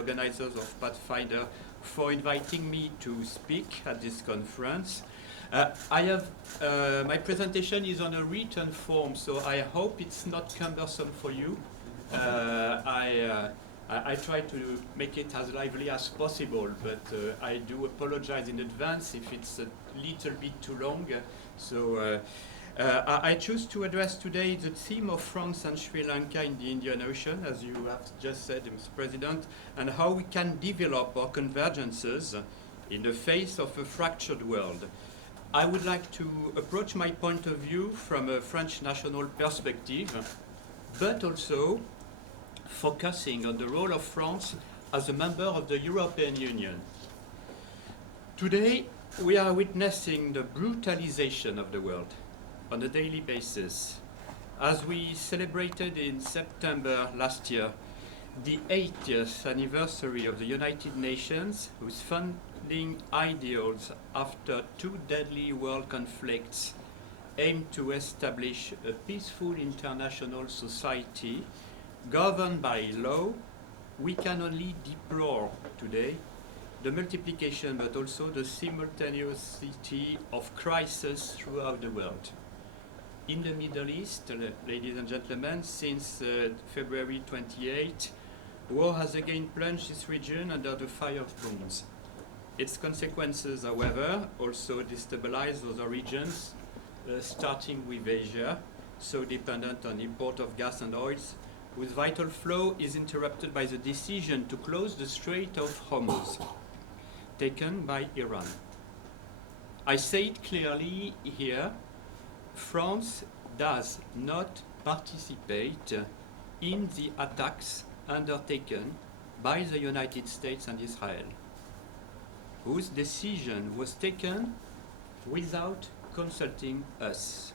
organizers of Pathfinder, for inviting me to speak at this conference. My presentation is on a written form, so I hope it's not cumbersome for you. I try to make it as lively as possible, but I do apologize in advance if it's a little bit too long. I choose to address today the theme of France and Sri Lanka in the Indian Ocean, as you have just said, Mr. President, and how we can develop our convergences in the face of a fractured world. I would like to approach my point of view from a French national perspective, but also focusing on the role of France as a member of the European Union. Today, we are witnessing the brutalization of the world on a daily basis. As we celebrated in September last year, the 80th anniversary of the United Nations, whose founding ideals after two deadly world conflicts aimed to establish a peaceful international society governed by law, we can only deplore today the multiplication but also the simultaneity of crises throughout the world. In the Middle East, ladies and gentlemen, since February 28, war has again plunged this region under the fire of bombs. Its consequences, however, also destabilize other regions, starting with Asia, so dependent on import of gas and oils, whose vital flow is interrupted by the decision to close the Strait of Hormuz, taken by Iran. I say it clearly here, France does not participate in the attacks undertaken by the United States and Israel, whose decision was taken without consulting us.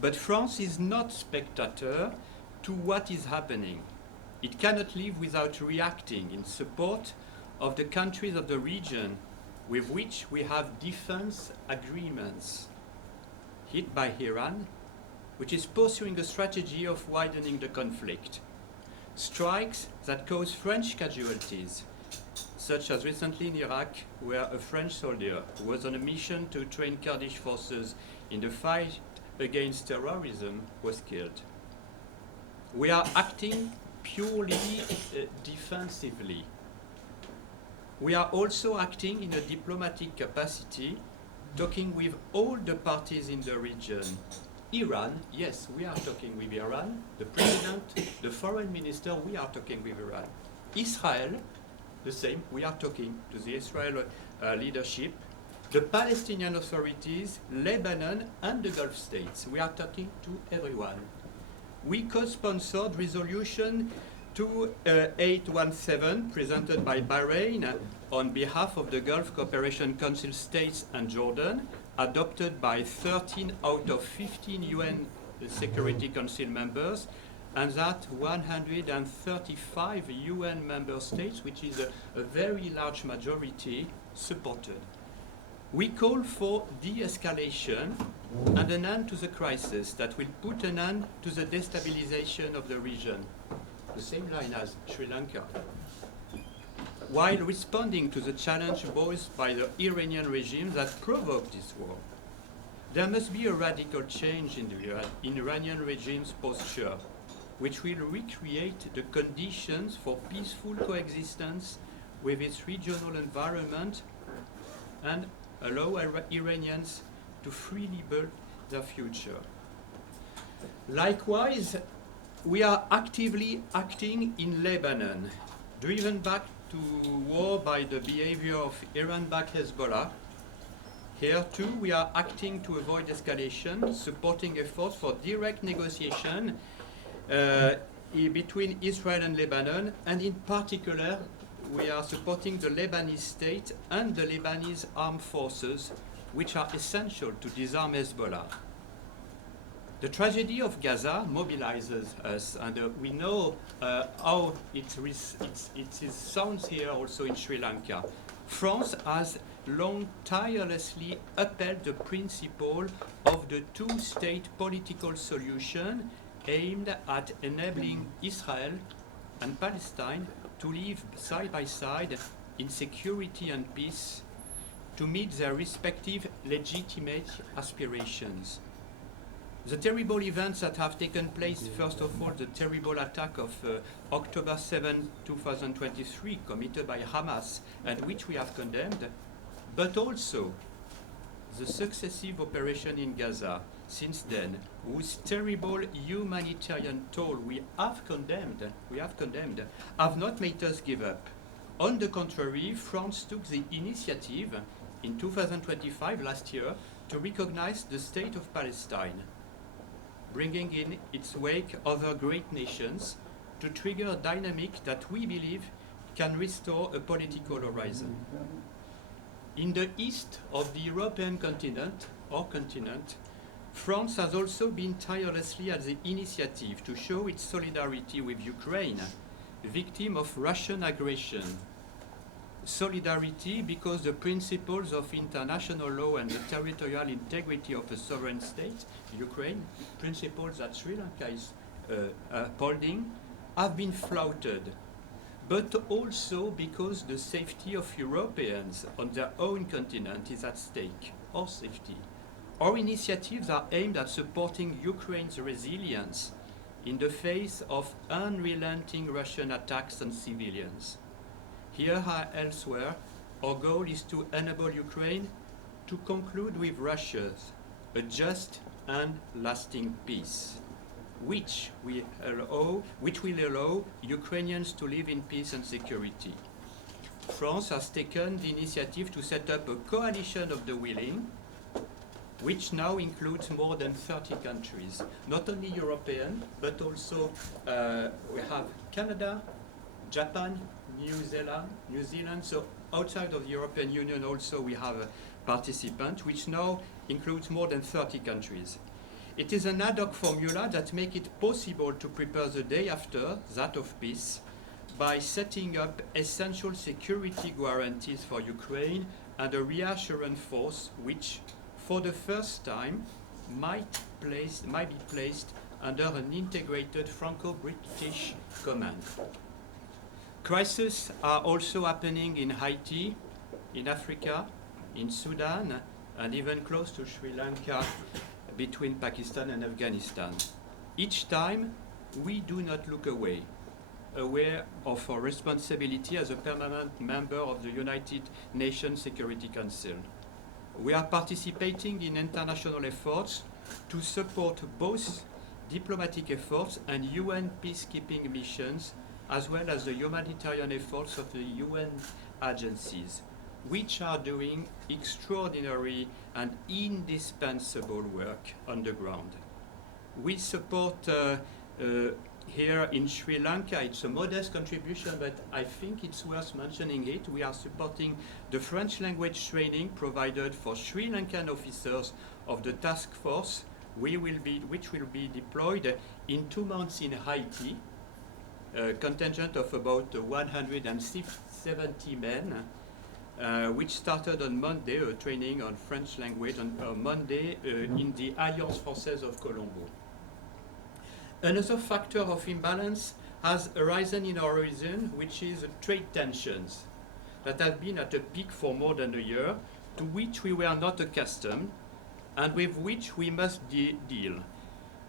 But France is not spectator to what is happening. It cannot live without reacting in support of the countries of the region with which we have defense agreements, hit by Iran, which is pursuing a strategy of widening the conflict. Strikes that cause French casualties, such as recently in Iraq, where a French soldier who was on a mission to train Kurdish forces in the fight against terrorism was killed. We are acting purely defensively. We are also acting in a diplomatic capacity, talking with all the parties in the region. Iran, yes, we are talking with Iran. The president, the foreign minister, we are talking with Iran. Israel, the same, we are talking to the Israel leadership. The Palestinian authorities, Lebanon, and the Gulf states. We are talking to everyone. We co-sponsored resolution 2817 presented by Bahrain on behalf of the Gulf Cooperation Council states and Jordan, adopted by 13 out of 15 UN Security Council members, and that 135 UN member states, which is a very large majority, supported. We call for de-escalation and an end to the crisis that will put an end to the destabilization of the region, the same line as Sri Lanka, while responding to the challenge posed by the Iranian regime that provoked this war. There must be a radical change in the Iranian regime's posture, which will recreate the conditions for peaceful coexistence with its regional environment and allow Iranians to freely build their future. Likewise, we are actively acting in Lebanon, driven back to war by the behavior of Iran-backed Hezbollah. Here too, we are acting to avoid escalation, supporting efforts for direct negotiation between Israel and Lebanon, and in particular, we are supporting the Lebanese state and the Lebanese armed forces, which are essential to disarm Hezbollah. The tragedy of Gaza mobilizes us, and we know how it sounds here also in Sri Lanka. France has long tirelessly upheld the principle of the two-state political solution aimed at enabling Israel and Palestine to live side by side in security and peace to meet their respective legitimate aspirations. The terrible events that have taken place, first of all, the terrible attack of October 7, 2023, committed by Hamas, and which we have condemned, but also the successive operation in Gaza since then, whose terrible humanitarian toll we have condemned, have not made us give up. On the contrary, France took the initiative in 2025, last year, to recognize the State of Palestine, bringing in its wake other great nations to trigger a dynamic that we believe can restore a political horizon. In the east of the European continent, France has also been tirelessly at the initiative to show its solidarity with Ukraine, victim of Russian aggression. Solidarity because the principles of international law and the territorial integrity of a sovereign state, Ukraine, principles that Sri Lanka is upholding, have been flouted, but also because the safety of Europeans on their own continent is at stake, our safety. Our initiatives are aimed at supporting Ukraine's resilience in the face of unrelenting Russian attacks on civilians. Here or elsewhere, our goal is to enable Ukraine to conclude with Russia a just and lasting peace, which will allow Ukrainians to live in peace and security. France has taken the initiative to set up a coalition of the willing, which now includes more than 30 countries, not only European, but also we have Canada, Japan, New Zealand. So outside of the European Union also we have a participant, which now includes more than 30 countries. It is an ad hoc formula that makes it possible to prepare the day after, that of peace, by setting up essential security guarantees for Ukraine and a reassurance force which, for the first time, might be placed under an integrated Franco-British command. Crises are also happening in Haiti, in Africa, in Sudan, and even close to Sri Lanka, between Pakistan and Afghanistan. Each time, we do not look away, aware of our responsibility as a permanent member of the United Nations Security Council. We are participating in international efforts to support both diplomatic efforts and UN peacekeeping missions, as well as the humanitarian efforts of the UN agencies, which are doing extraordinary and indispensable work on the ground. We support here in Sri Lanka, it's a modest contribution, but I think it's worth mentioning it. We are supporting the French language training provided for Sri Lankan officers of the task force, which will be deployed in 2 months in Haiti, a contingent of about 170 men, which started on Monday, training on French language on Monday in the Alliance Française of Colombo. Another factor of imbalance has arisen in our region, which is trade tensions that have been at a peak for more than a year, to which we were not accustomed and with which we must deal.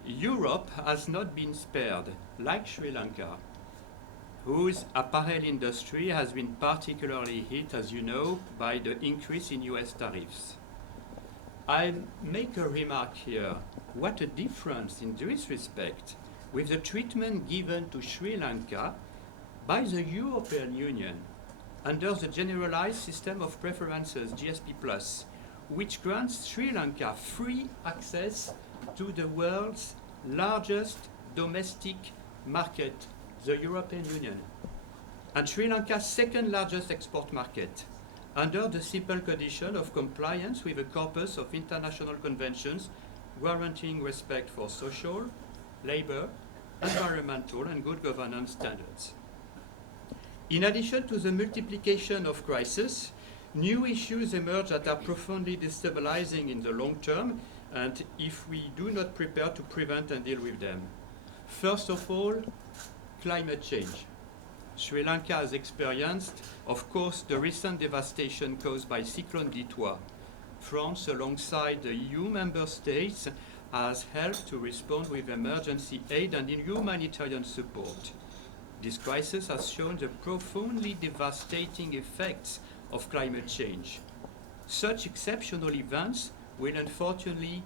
Europe has not been spared, like Sri Lanka, whose apparel industry has been particularly hit, as you know, by the increase in US tariffs. I make a remark here. What a difference in this respect with the treatment given to Sri Lanka by the European Union under the Generalized System of Preferences, GSP+, which grants Sri Lanka free access to the world's largest domestic market, the European Union, and Sri Lanka's second largest export market, under the simple condition of compliance with a corpus of international conventions guaranteeing respect for social, labor, environmental, and good governance standards. In addition to the multiplication of crises, new issues emerge that are profoundly destabilizing in the long term, and if we do not prepare to prevent and deal with them. First of all, climate change. Sri Lanka has experienced, of course, the recent devastation caused by Cyclone Ditwa. France, alongside the EU member states, has helped to respond with emergency aid and humanitarian support. This crisis has shown the profoundly devastating effects of climate change. Such exceptional events will unfortunately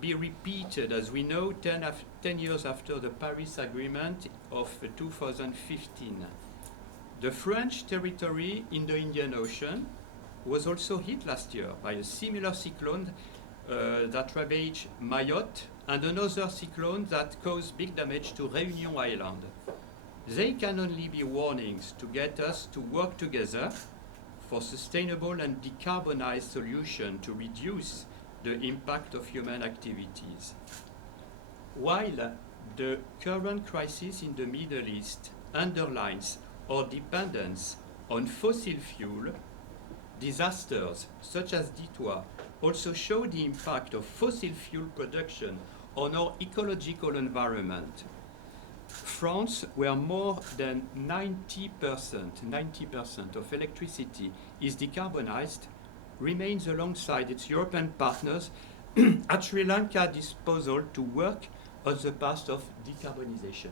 be repeated, as we know, 10 years after the Paris Agreement of 2015. The French territory in the Indian Ocean was also hit last year by a similar cyclone that ravaged Mayotte and another cyclone that caused big damage to Réunion Island. They can only be warnings to get us to work together for sustainable and decarbonized solutions to reduce the impact of human activities. While the current crisis in the Middle East underlines our dependence on fossil fuel, disasters such as Ditwa also show the impact of fossil fuel production on our ecological environment. France, where more than 90% of electricity is decarbonized, remains alongside its European partners at Sri Lanka's disposal to work on the path of decarbonization.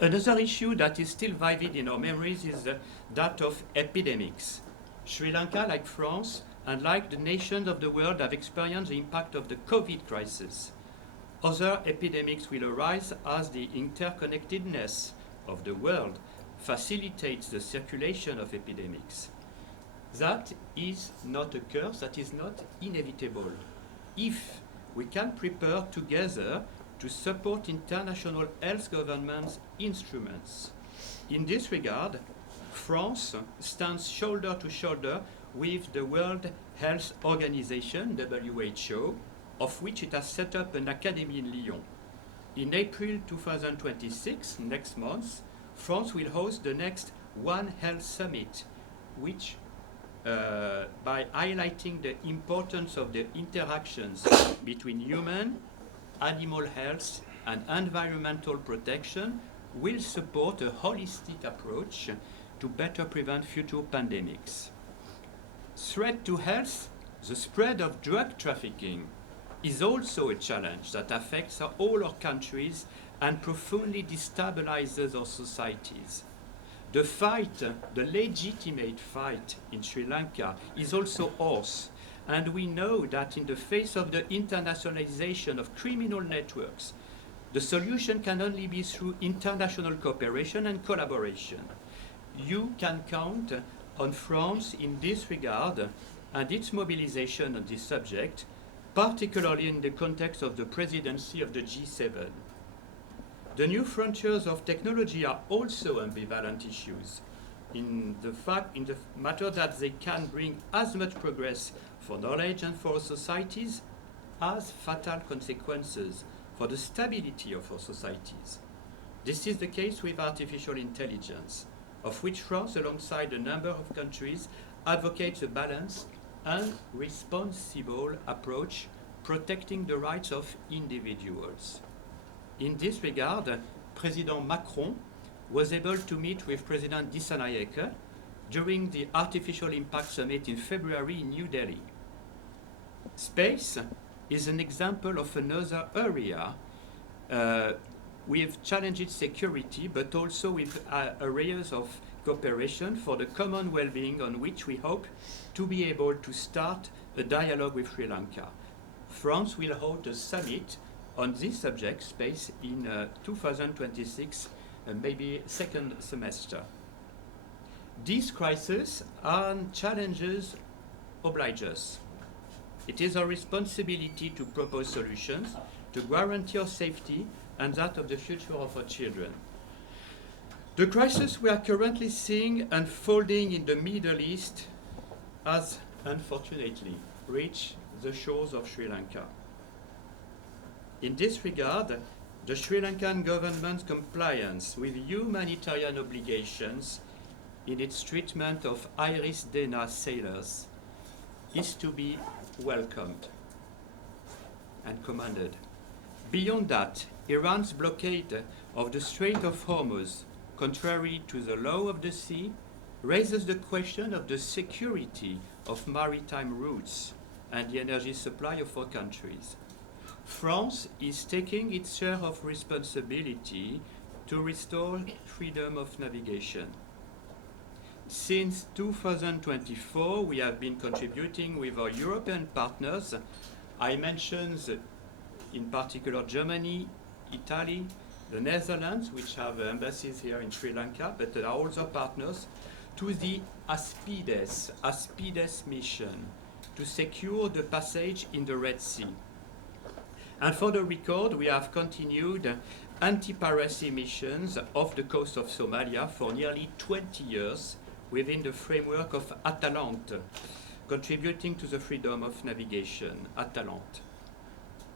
Another issue that is still vivid in our memories is that of epidemics. Sri Lanka, like France, and like the nations of the world, have experienced the impact of the COVID crisis. Other epidemics will arise as the interconnectedness of the world facilitates the circulation of epidemics. That is not a curse, that is not inevitable. If we can prepare together to support international health governance instruments. In this regard, France stands shoulder to shoulder with the World Health Organization, WHO, of which it has set up an academy in Lyon. In April 2026, next month, France will host the next One Health Summit, which by highlighting the importance of the interactions between human, animal health, and environmental protection, will support a holistic approach to better prevent future pandemics. Threat to health, the spread of drug trafficking, is also a challenge that affects all our countries and profoundly destabilizes our societies. The fight, the legitimate fight in Sri Lanka, is also ours, and we know that in the face of the internationalization of criminal networks, the solution can only be through international cooperation and collaboration. You can count on France in this regard and its mobilization on this subject, particularly in the context of the presidency of the G7. The new frontiers of technology are also ambivalent issues in the matter that they can bring as much progress for knowledge and for our societies as fatal consequences for the stability of our societies. This is the case with artificial intelligence, of which France, alongside a number of countries, advocates a balanced and responsible approach protecting the rights of individuals. In this regard, President Macron was able to meet with President Dissanayake during the Artificial Impact Summit in February in New Delhi. Space is an example of another area with challenging security, but also with areas of cooperation for the common well-being on which we hope to be able to start a dialogue with Sri Lanka. France will hold a summit on this subject, space, in 2026, maybe second semester. These crises and challenges oblige us. It is our responsibility to propose solutions to guarantee our safety and that of the future of our children. The crisis we are currently seeing unfolding in the Middle East has unfortunately reached the shores of Sri Lanka. In this regard, the Sri Lankan government's compliance with humanitarian obligations in its treatment of Iris Dena sailors is to be welcomed and commended. Beyond that, Iran's blockade of the Strait of Hormuz contrary to the law of the sea, raises the question of the security of maritime routes and the energy supply of our countries. France is taking its share of responsibility to restore freedom of navigation. Since 2024, we have been contributing with our European partners. I mentioned in particular Germany, Italy, the Netherlands, which have embassies here in Sri Lanka, but there are also partners, to the Aspides mission to secure the passage in the Red Sea. And for the record, we have continued anti-piracy missions off the coast of Somalia for nearly 20 years within the framework of Atalante, contributing to the freedom of navigation, Atalante.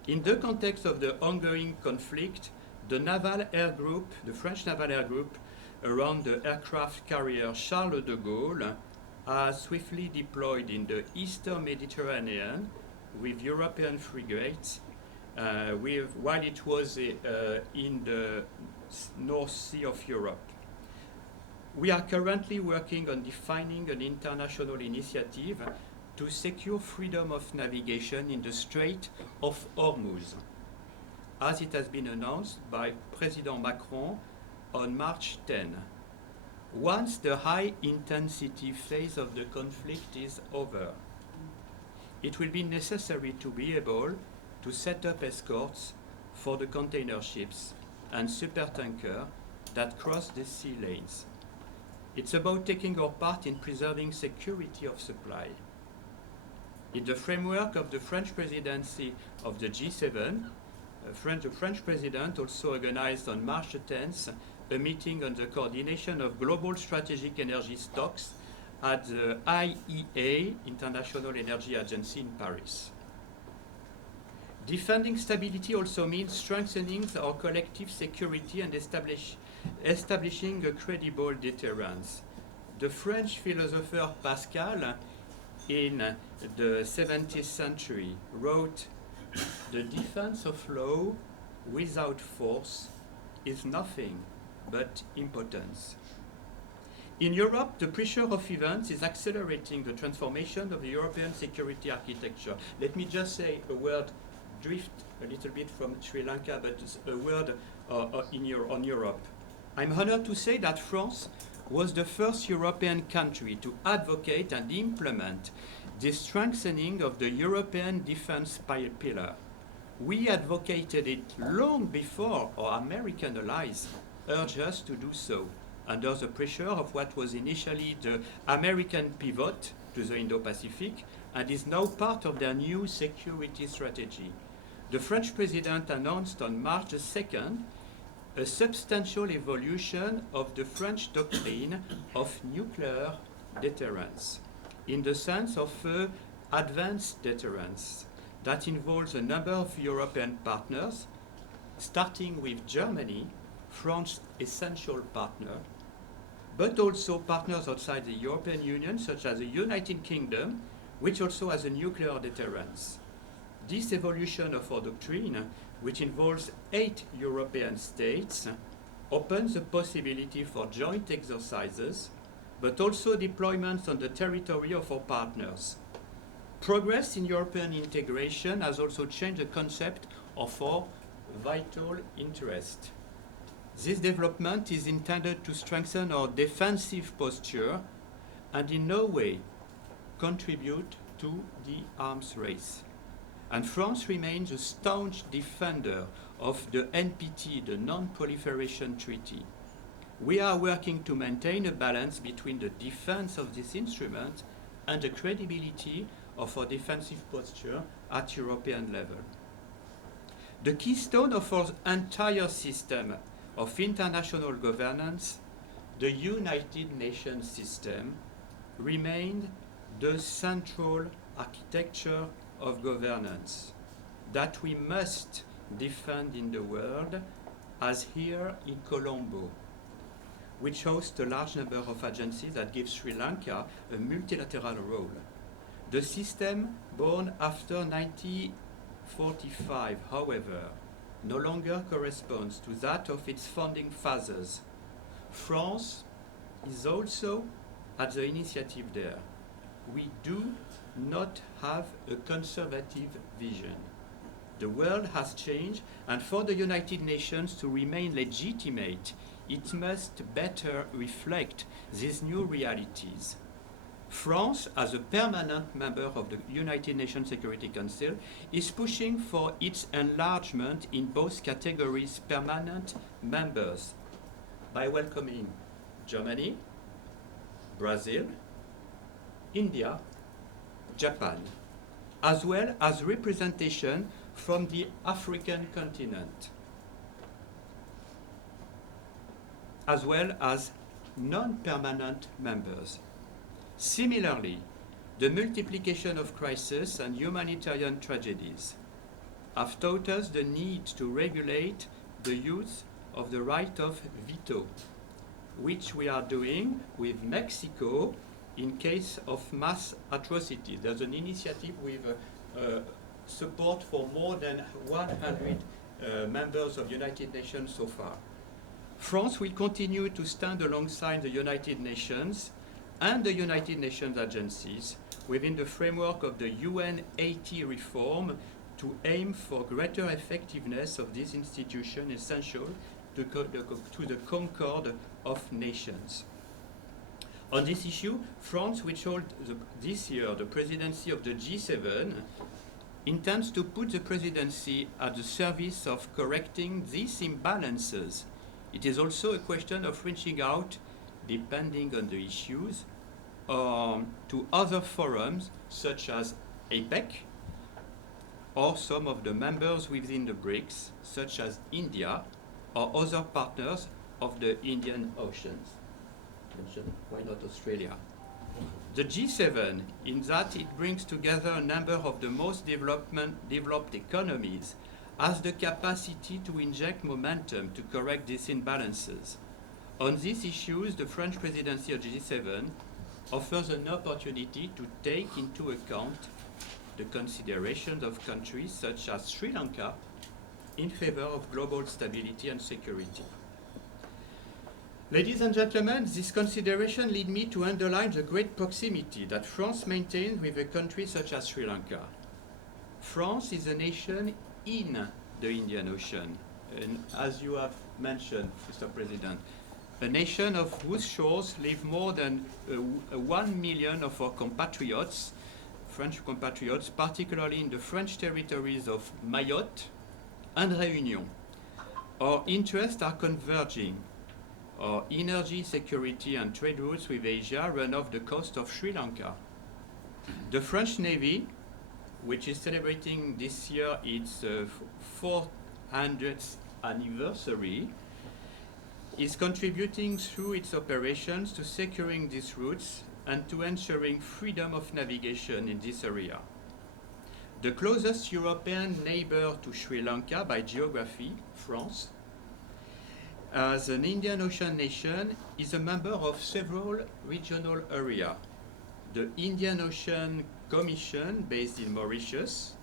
In the context of the ongoing conflict, the Naval Air Group, the French Naval Air Group, around the aircraft carrier Charles de Gaulle, are swiftly deployed in the Eastern Mediterranean with European frigates, while it was in the North Sea of Europe. We are currently working on defining an international initiative to secure freedom of navigation in the Strait of Hormuz, as it has been announced by President Macron on March 10. Once the high-intensity phase of the conflict is over, it will be necessary to be able to set up escorts for the container ships and supertankers that cross the sea lanes. It's about taking our part in preserving security of supply. In the framework of the French presidency of the G7, the French president also organized on March 10th a meeting on the coordination of global strategic energy stocks at the IEA, International Energy Agency in Paris. Defending stability also means strengthening our collective security and establishing a credible deterrence. The French philosopher Pascal, in the 17th century, wrote, "The defense of law without force is nothing but impotence." In Europe, the pressure of events is accelerating the transformation of the European security architecture. Let me just say a word, drift a little bit from Sri Lanka, but a word on Europe. I'm honored to say that France was the first European country to advocate and implement the strengthening of the European defense pillar. We advocated it long before our American allies urged us to do so, under the pressure of what was initially the American pivot to the Indo-Pacific and is now part of their new security strategy. The French president announced on March 2nd a substantial evolution of the French doctrine of nuclear deterrence, in the sense of advanced deterrence that involves a number of European partners, starting with Germany, France's essential partner, but also partners outside the European Union, such as the United Kingdom, which also has a nuclear deterrence. This evolution of our doctrine, which involves 8 European states, opens the possibility for joint exercises, but also deployments on the territory of our partners. Progress in European integration has also changed the concept of our vital interest. This development is intended to strengthen our defensive posture and in no way contribute to the arms race. And France remains a staunch defender of the NPT, the Non-Proliferation Treaty. We are working to maintain a balance between the defense of this instrument and the credibility of our defensive posture at European level. The keystone of our entire system of international governance, the United Nations system, remained the central architecture of governance that we must defend in the world, as here in Colombo, which hosts a large number of agencies that give Sri Lanka a multilateral role. The system born after 1945, however, no longer corresponds to that of its founding fathers, France is also at the initiative there. We do not have a conservative vision. The world has changed, and for the United Nations to remain legitimate, it must better reflect these new realities. France, as a permanent member of the United Nations Security Council, is pushing for its enlargement in both categories permanent members by welcoming Germany, Brazil, India, Japan, as well as representation from the African continent, as well as non-permanent members. Similarly, the multiplication of crises and humanitarian tragedies have taught us the need to regulate the use of the right of veto, which we are doing with Mexico in case of mass atrocity. There's an initiative with support for more than 100 members of United Nations so far. France will continue to stand alongside the United Nations and the United Nations agencies within the framework of the UN80 reform to aim for greater effectiveness of this institution essential to the concord of nations. On this issue, France, which holds this year the presidency of the G7, intends to put the presidency at the service of correcting these imbalances. It is also a question of reaching out, depending on the issues, to other forums such as APEC or some of the members within the BRICS, such as India or other partners of the Indian Ocean. Why not Australia? The G7, in that it brings together a number of the most developed economies, has the capacity to inject momentum to correct these imbalances. On these issues, the French presidency of G7 offers an opportunity to take into account the considerations of countries such as Sri Lanka in favor of global stability and security. Ladies and gentlemen, this consideration lead me to underline the great proximity that France maintains with a country such as Sri Lanka. France is a nation in the Indian Ocean, and as you have mentioned, Mr. President, a nation of whose shores live more than 1 million of our compatriots, French compatriots, particularly in the French territories of Mayotte and Réunion. Our interests are converging. Our energy security and trade routes with Asia run off the coast of Sri Lanka. The French Navy, which is celebrating this year its 400th anniversary, is contributing through its operations to securing these routes and to ensuring freedom of navigation in this area. The closest European neighbor to Sri Lanka by geography, France, as an Indian Ocean nation, is a member of several regional areas. The Indian Ocean Commission, based in Mauritius,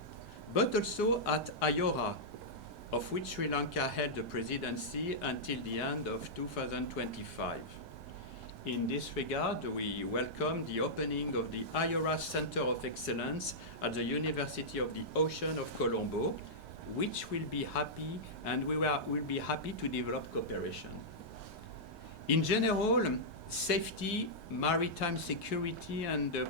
but also at IORA, of which Sri Lanka held the presidency until the end of 2025. In this regard, we welcome the opening of the IORA Center of Excellence at the University of the Ocean of Colombo, which will be happy and we will be happy to develop cooperation. In general, safety, maritime security, and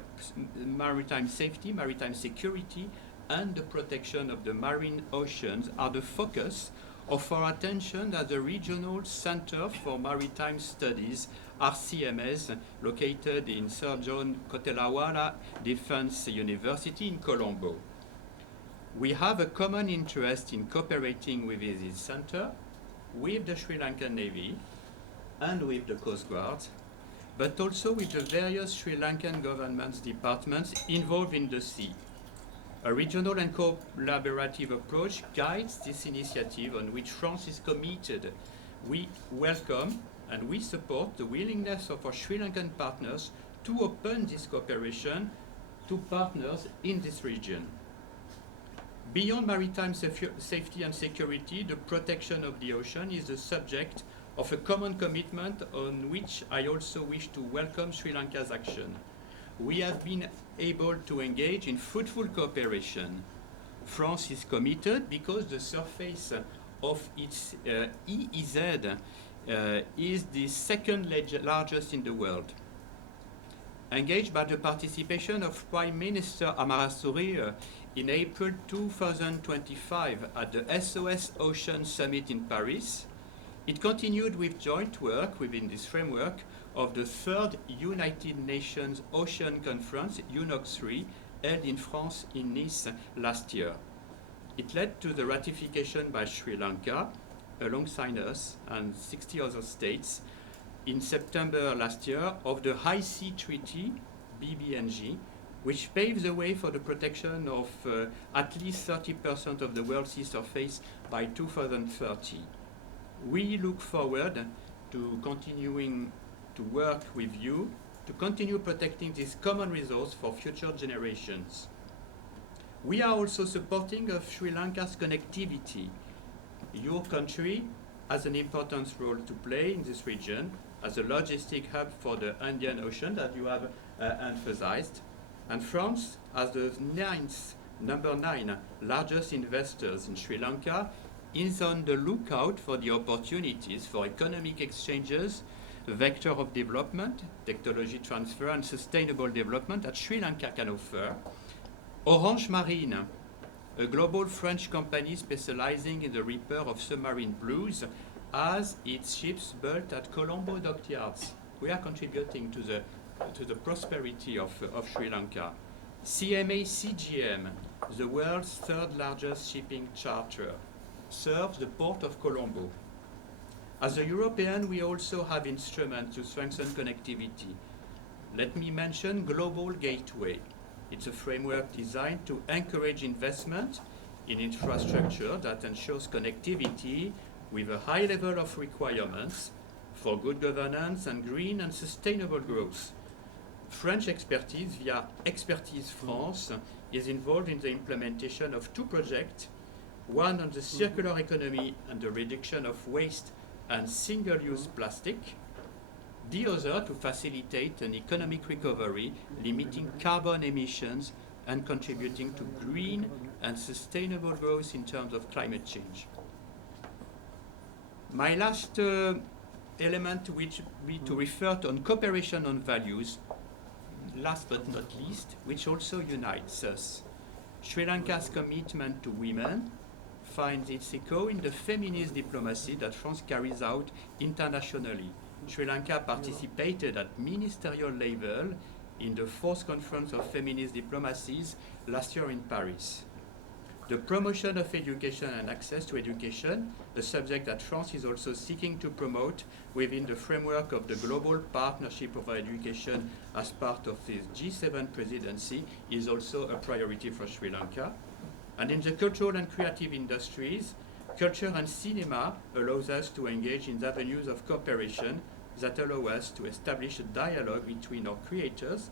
maritime security, and the protection of the marine oceans are the focus of our attention as the Regional Center for Maritime Studies, RCMS, located in Sir John Kotelawala Defence University in Colombo. We have a common interest in cooperating with this center, with the Sri Lankan Navy, and with the Coast Guard, but also with the various Sri Lankan government's departments involved in the sea. A regional and collaborative approach guides this initiative on which France is committed. We welcome and we support the willingness of our Sri Lankan partners to open this cooperation to partners in this region. Beyond maritime safety and security, the protection of the ocean is the subject of a common commitment on which I also wish to welcome Sri Lanka's action. We have been able to engage in fruitful cooperation. France is committed because the surface of its EEZ is the second largest in the world. Engaged by the participation of Prime Minister Amarasuri in April 2025 at the SOS Ocean Summit in Paris, it continued with joint work within this framework of the third United Nations Ocean Conference, UNOX 3, held in France in Nice last year. It led to the ratification by Sri Lanka, alongside us and 60 other states, in September last year of the High Sea Treaty, BBNG, which paves the way for the protection of at least 30% of the world's sea surface by 2030. We look forward to continuing to work with you to continue protecting this common resource for future generations. We are also supporting of Sri Lanka's connectivity. Your country has an important role to play in this region as a logistic hub for the Indian Ocean that you have emphasized. And France, as the number 9 largest investors in Sri Lanka, is on the lookout for the opportunities for economic exchanges, vector of development, technology transfer, and sustainable development that Sri Lanka can offer. Orange Marine, a global French company specializing in the repair of submarine blues, has its ships built at Colombo dockyards. We are contributing to the prosperity of Sri Lanka. CMA CGM, the world's third largest shipping charter, serves the port of Colombo. As a European, we also have instruments to strengthen connectivity. Let me mention Global Gateway. It's a framework designed to encourage investment in infrastructure that ensures connectivity with a high level of requirements for good governance and green and sustainable growth. French expertise via Expertise France is involved in the implementation of 2 projects, one on the circular economy and the reduction of waste and single-use plastic, the other to facilitate an economic recovery, limiting carbon emissions and contributing to green and sustainable growth in terms of climate change. My last element which we to refer to on cooperation on values, last but not least, which also unites us. Sri Lanka's commitment to women finds its echo in the feminist diplomacy that France carries out internationally. Sri Lanka participated at ministerial level in the 4th Conference of Feminist Diplomacies last year in Paris. The promotion of education and access to education, a subject that France is also seeking to promote within the framework of the Global Partnership of Education as part of the G7 presidency, is also a priority for Sri Lanka. And in the cultural and creative industries, culture and cinema allows us to engage in avenues of cooperation that allow us to establish a dialogue between our creators,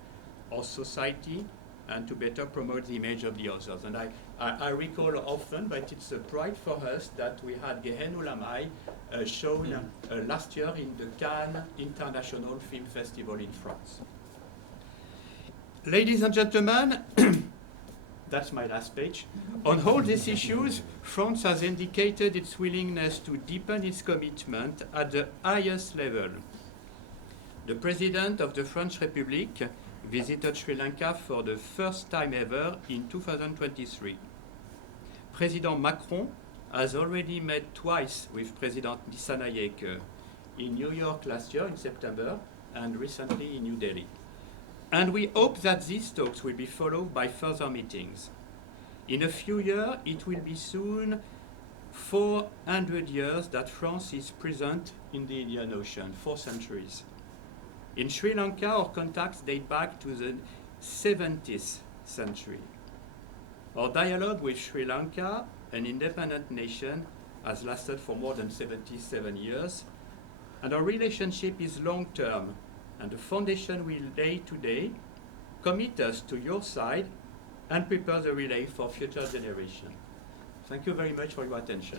our society, and to better promote the image of the others. And I recall often, but it's a pride for us that we had Gehenna Lamai shown last year in the Cannes International Film Festival in France. Ladies and gentlemen, that's my last page. On all these issues, France has indicated its willingness to deepen its commitment at the highest level. The President of the French Republic visited Sri Lanka for the first time ever in 2023. President Macron has already met twice with President Dissanayake in New York last year in September and recently in New Delhi. And we hope that these talks will be followed by further meetings. In a few years, it will be soon 400 years that France is present in the Indian Ocean, 4 centuries. In Sri Lanka, our contacts date back to the 17th century. Our dialogue with Sri Lanka, an independent nation, has lasted for more than 77 years, and our relationship is long-term, and the foundation we lay today commit us to your side and prepare the relay for future generations. Thank you very much for your attention.